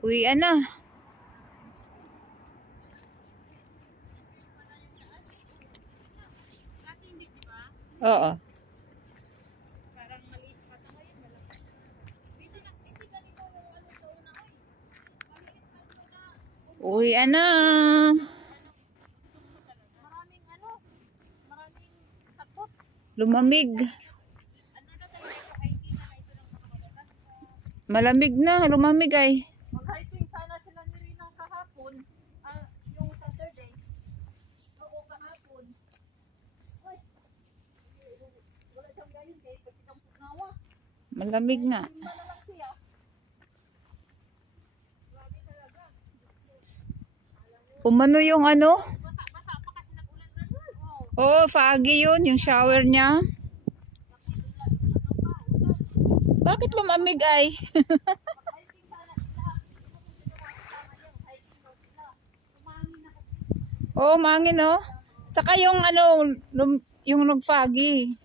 Uwian na. Oo. Uwian na. Lumamig. Malamig na. Lumamig ay. Mag-hiking sana sila ni Rinang kahapon. Yung Saturday. Oo, kahapon. Ay, wala siyang gayon kay pagkitang pugnawa. Malamig nga. Malalang siya. Grabe talaga. Umano yung ano? Basa-basa pa kasi nag-ulan na. Oo, foggy yun. Yung shower niya. Bakit lumamig ay? Mag-hiking sana sila. Hiking daw sila. Umangin na kasi. Oo, mangin oh. Saka yung ano, yung nag-foggy.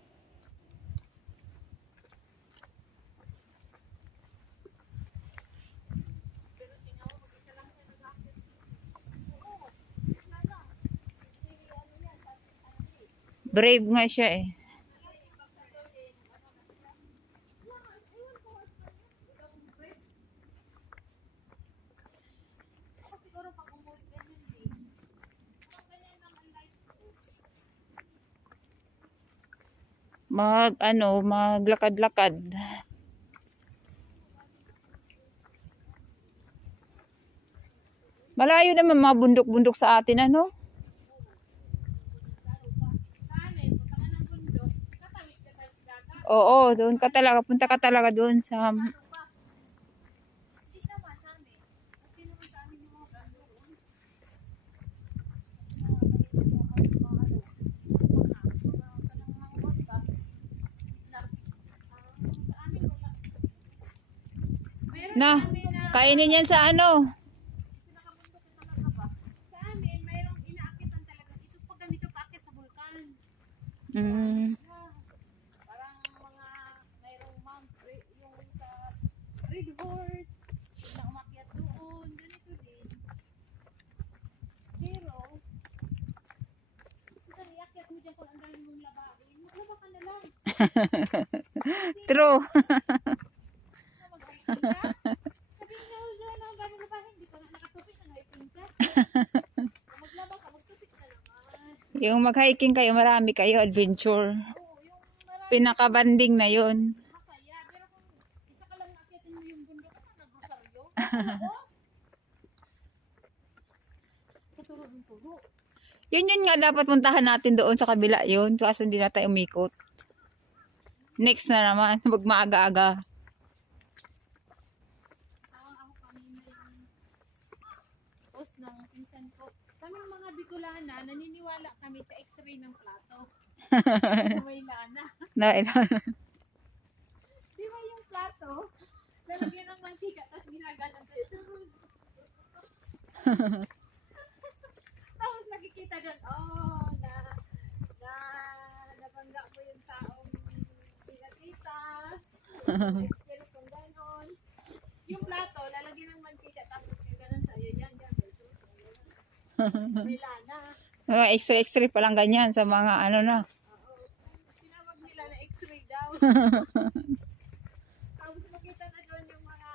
Pero tingnan mo, mag-isa lang siya nag-akit. Oo, wala lang. Hindi, ano yan, Saturday. Brave nga siya eh. Siguro pag umuwi ganyan din. Ganyan naman life ko. Maglakad-lakad. Malayo naman mga bundok-bundok sa atin, ano? Oo, doon ka talaga. Punta ka talaga doon sa... Na, kainin yan sa ano? Sa amin, mayroong inaakitan talaga. Ito pag ganito paakit sa vulkan. Mm. Parang mga mayroong mount, yung sa Red Horse, na umakyat doon, ganito din. Pero, kung iakyat mo dyan kung ang dami mong labahin, maglaba ka na lang. True. Mag-hiking ka. Sabi nga, dyan ang dami labahin, di pa nga nakatupik na hiking ka. Maglaba ka, magtupik ka naman. Yung mag-hiking kayo, marami kayo, adventure. Oo, yung marami Pinakabanding na yun. masaya, pero kung isa ka lang nakyatin mo yung bundok, nag-rosaryo. Oo. Katuro-turo. Yun nga dapat puntahan natin doon sa kabila yun. Kaso hindi na tayo umikot. Next na naman, magmaaga-aga. Tawang ako kanina yung post ng pinsan ko. Kaming mga Bicolana, naniniwala kami sa x-ray ng plato. Sa may lana. Di ba yung plato? Lalagyan ng mantika, tapos ginagalan ko ito. Tapos nakikita doon, nabangga mo yung taong pinakita. Pero kung ganon, yung plato, lalagyan ng mantika, tapos gaganon sa'yo, yan. May lana. Mga extra-extra pa lang ganyan sa mga ano na. Oo. Tinawag nila na x-ray daw. Tapos makita na doon yung mga,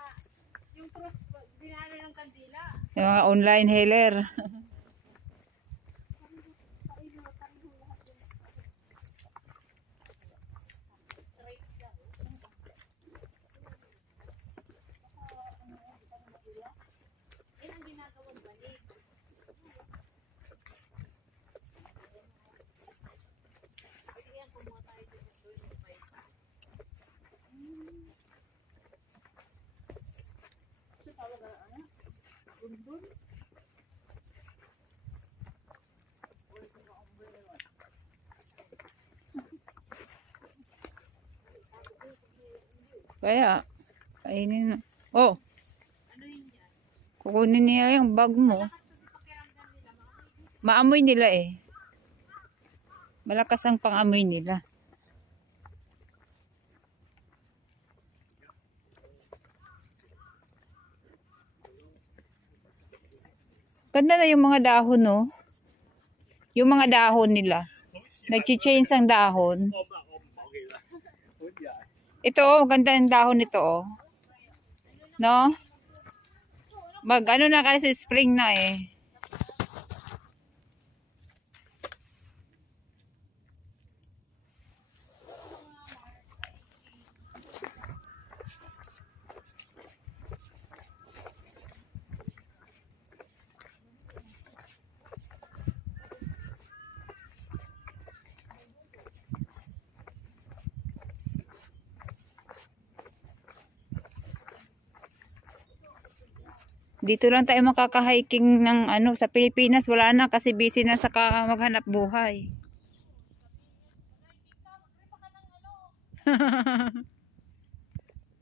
yung cross, dinala ng kandila. Yung mga online healer. Pariho lahat yun. Straight siya. Yan ang ginagawang balik. Pwede yan, kumuha tayo dito doon yung paisa. Ito tawag ano? Bundun? Kaya, kainin na. Oh, Ano yun yan? kukunin niya yung bag mo. Lakas kasi pakiramdam nila, mga higit. Maamoy nila eh. Malakas ang pangamoy nila. Ganda na yung mga dahon, no? Yung mga dahon nila. Nag-change ang dahon. Ito, oh, ganda yung dahon nito, oh. No? Ano na kasi spring na eh. Dito lang tayo makaka-hiking ng ano sa Pilipinas, wala na kasi busy na sa maghanap buhay.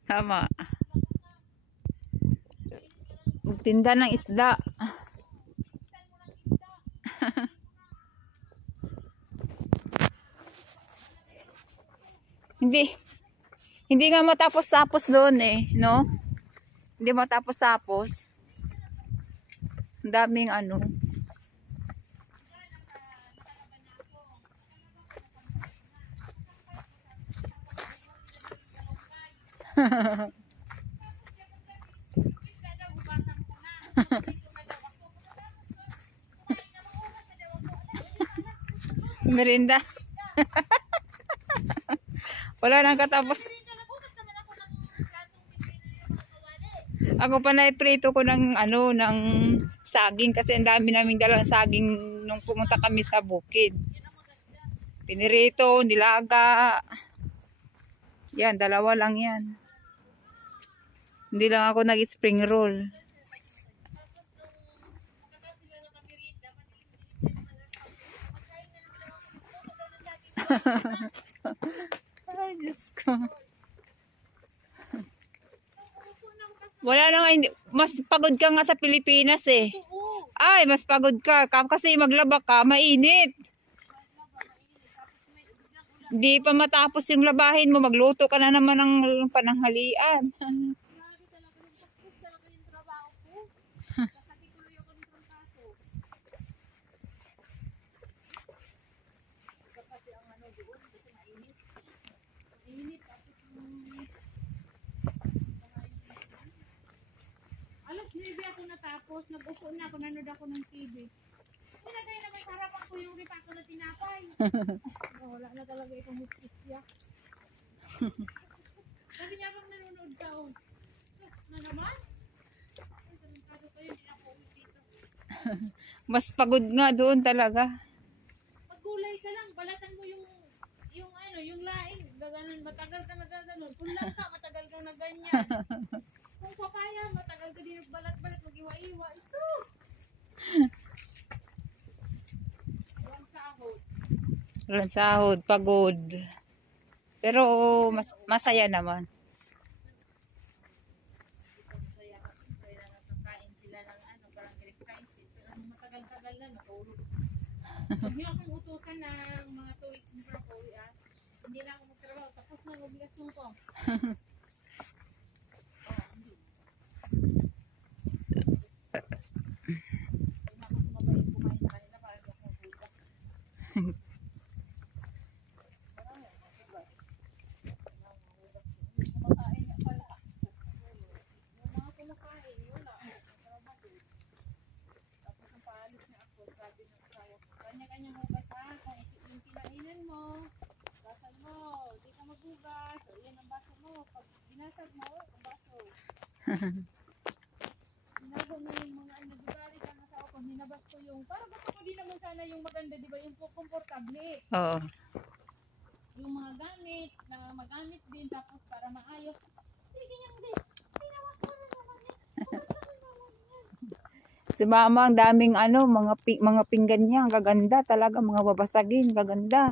Tama. Magtinda ng isda. Hindi nga matapos-tapos doon eh, no? Hindi matapos-tapos. Ang daming ano. Merinda. Wala nang katapos. Ako pa na-prito ko ng ano ng saging kasi ang dami naming dalang saging nung pumunta kami sa bukid. Pinirito, nilaga. Yan, dalawa lang yan. Hindi lang ako nag-spring roll. Ay, Diyos ko. Wala na nga, mas pagod ka nga sa Pilipinas eh. Ay, mas pagod ka. Kasi maglaba ka, mainit. Hindi pa matapos yung labahin mo, magluto ka na naman ng pananghalian. Alas 9 ako natapos, nag-upo na ako, nanood ako ng TV. Pinagay naman sa harapan ko yung ripako na tinapay. Wala na talaga itong justisya. Sabi niya bang nanonood ka o? Na naman? Sabi kayo, hindi ako uwi dito. Mas pagod nga doon talaga. Maggulay ka lang, balatan mo yung ano, yung laing. Gaganon, matagal ka na gaganon. Kung lang ka, matagal ka na ganyan. Kung papaya, matagal ka din balat-balat, mag-iwa-iwa. Ito! Walang sahod, pagod. Pero masaya naman. Masaya kasi kaya nakakain sila ng ano, parang excited. Pero matagal-tagal na, natulog. Huwag niyo akong utusan ng mga 2 weeks before ko uwi ah. Hindi na ako magtrabaho. Tapos na obligasyon ko. Kanya-kanya hugas ha. Kung yung kinainan mo, basan mo. Di ka maghugas. O yan ang baso mo. Pag binasag mo, ang baso. Hinago na yung mga ano. Di ba rin ang asawa ko, hinabas ko yung, para basta ko din naman sana yung maganda, di ba? Yung komportable. Oo. Yung mga gamit, na magamit din, tapos para maayos. Sige yan din. Pinawasan na naman yan. Pinawasan na naman yan. Si mama, ang daming ano, mga pinggan niya, ang gaganda talaga, mga babasagin, gaganda.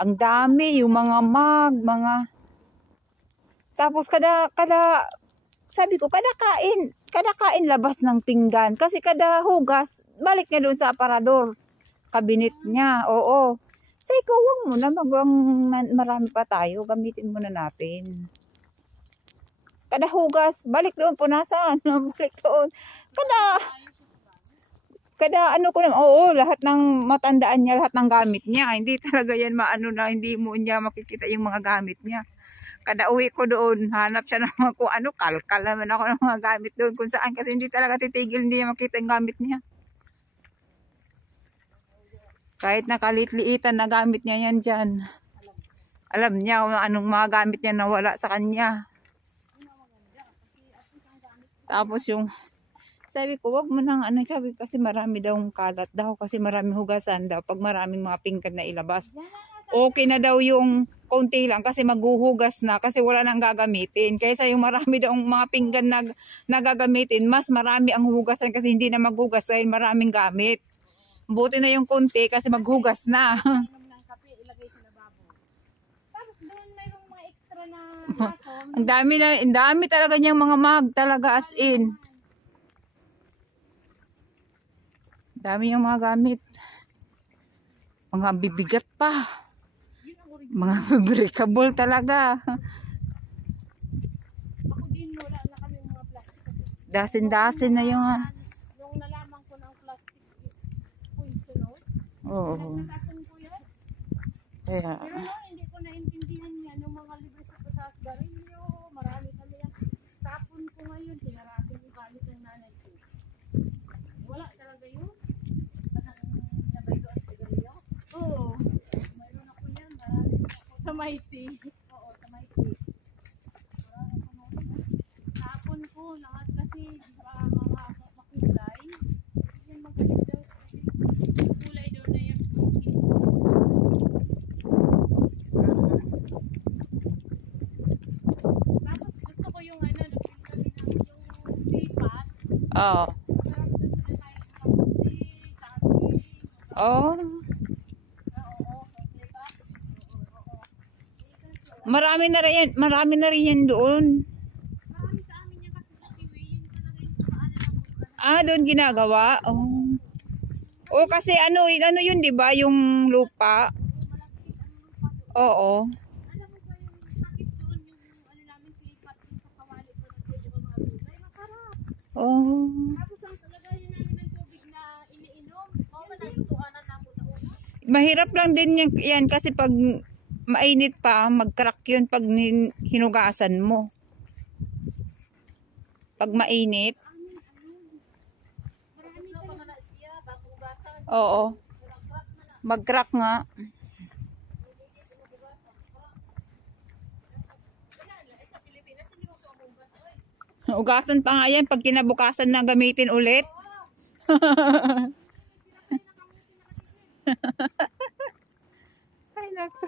Ang dami, yung mga mug, mga... Tapos sabi ko, kada kain labas ng pinggan. Kasi kada hugas, balik niya doon sa aparador. Kabinet niya, oo. Sabi ko, wag mo na, marami pa tayo, gamitin muna natin. Kada hugas, balik doon, punasan, balik doon. Kada ano ko naman, oo, lahat ng matandaan niya, lahat ng gamit niya. Hindi talaga yan maano na, hindi mo niya makikita yung mga gamit niya. Kada uwi ko doon, hanap siya ng mga kung ano, kalkal naman ako ng mga gamit doon. Kung saan, kasi hindi talaga titigil, hindi niya makita yung gamit niya. Kahit nakalit-liitan na gamit niya yan dyan. Alam niya kung anong mga gamit niya nawala sa kanya. Tapos yung, sabi ko, wag mo nang ano, sabi kasi marami daw kalat daw, kasi maraming hugasan daw, pag maraming mga pinggan na ilabas. Okay na daw yung konti lang kasi maghuhugas na, kasi wala nang gagamitin. Kaysa yung marami daw mga pinggan na nagagamitin, mas marami ang hugasan kasi hindi na maghugas dahil maraming gamit. Buti na yung konti kasi maghugas na. Ang dami talaga niyang mga mug talaga, as in. Dami yung mga gamit. Mga bibigat pa. Mga breakable talaga. Dasin-dasin na yung... Nung nalaman ko ng plastic poison, Oo. nagtatapon ko yan. Kaya... Pero hindi ko naintindihan yan. Yung mga libre sa garilyo, marami kami yan. Tapon ko ngayon, tinarating yung galit ng nanay ko. Wala talaga yun. Parang nabaylo at sigarilyo. Oo. Mayroon ako yan, marami ako. Sa Mighty. Oo, sa Mighty. Marami ako ngayon. Tapon ko, lahat kasi mga makulay. Yan maganda. Kulay daw na yan. Tapos gusto ko yung ano, nagpil kami ng yung lipat. Oo. Sarap doon sa tayo kamuti, saging. Oh. Oo, lipat. Oo. Marami na rin yan doon. Marami sa amin yan kasi sa kiwi. Yun talaga yung paano lang po. Ah, doon ginagawa. Oh. Oh, kasi ano yun, 'di ba, yung lupa? Oo. Alam mo ba yung sakit doon, yung ano namin silipat doon sa kawali ko ng pwede ko mga gulay. Masarap. Oh. Tapos ang talagayin namin ng tubig na iniinom. Oo, natutuanan na ako sa una. Mahirap lang din yan kasi pag mainit pa, mag-crack yun pag hinugasan mo. Pag mainit. Marami pa naman siya, bago ugasan. Oo. Mag-crack nga. Sa Pilipinas, hindi ko sa ugas. Ugasan pa nga yan pag kinabukasan na gamitin ulit. Ay, naku.